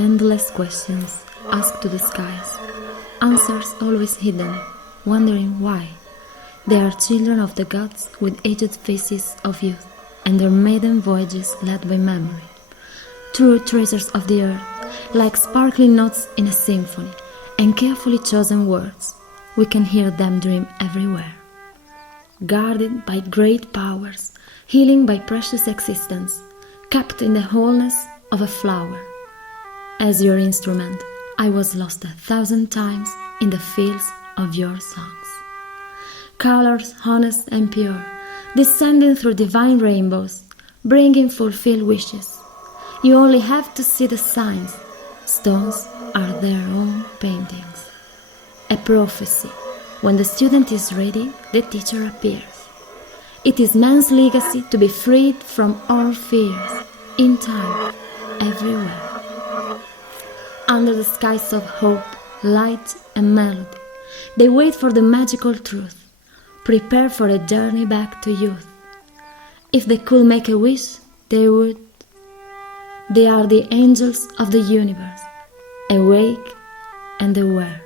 endless questions asked to the skies, answers always hidden, wondering why. They are children of the gods with aged faces of youth, and their maiden voyages led by memory. True treasures of the earth, like sparkling notes in a symphony, and carefully chosen words, we can hear them dream everywhere. Guarded by great powers, healing by precious existence, kept in the wholeness of a flower. As your instrument, I was lost 1,000 times in the fields of your songs. Colors honest and pure, descending through divine rainbows, bringing fulfilled wishes. You only have to see the signs. Stones are their own paintings. A prophecy. When the student is ready, the teacher appears. It is man's legacy to be freed from all fears, in time, everywhere. Under the skies of hope, light and melody, they wait for the magical truth, prepare for a journey back to youth. If they could make a wish, they would. They are the angels of the universe, awake and aware.